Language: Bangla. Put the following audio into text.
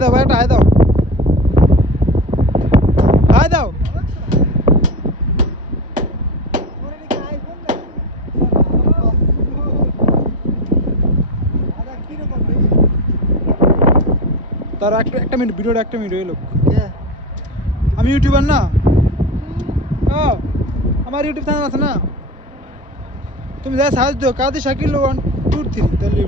দাও ভাই, আয় দাও, আয় দাও। তার একটা মিনিট, ভিডিওটা একটা মিনিট হইল। আমি ইউটিউবার না, আমার ইউটিউব চ্যানেল আছে না, তুমি যা সার্চ দিও কাদি শাকিল 1 2 3 তাহলে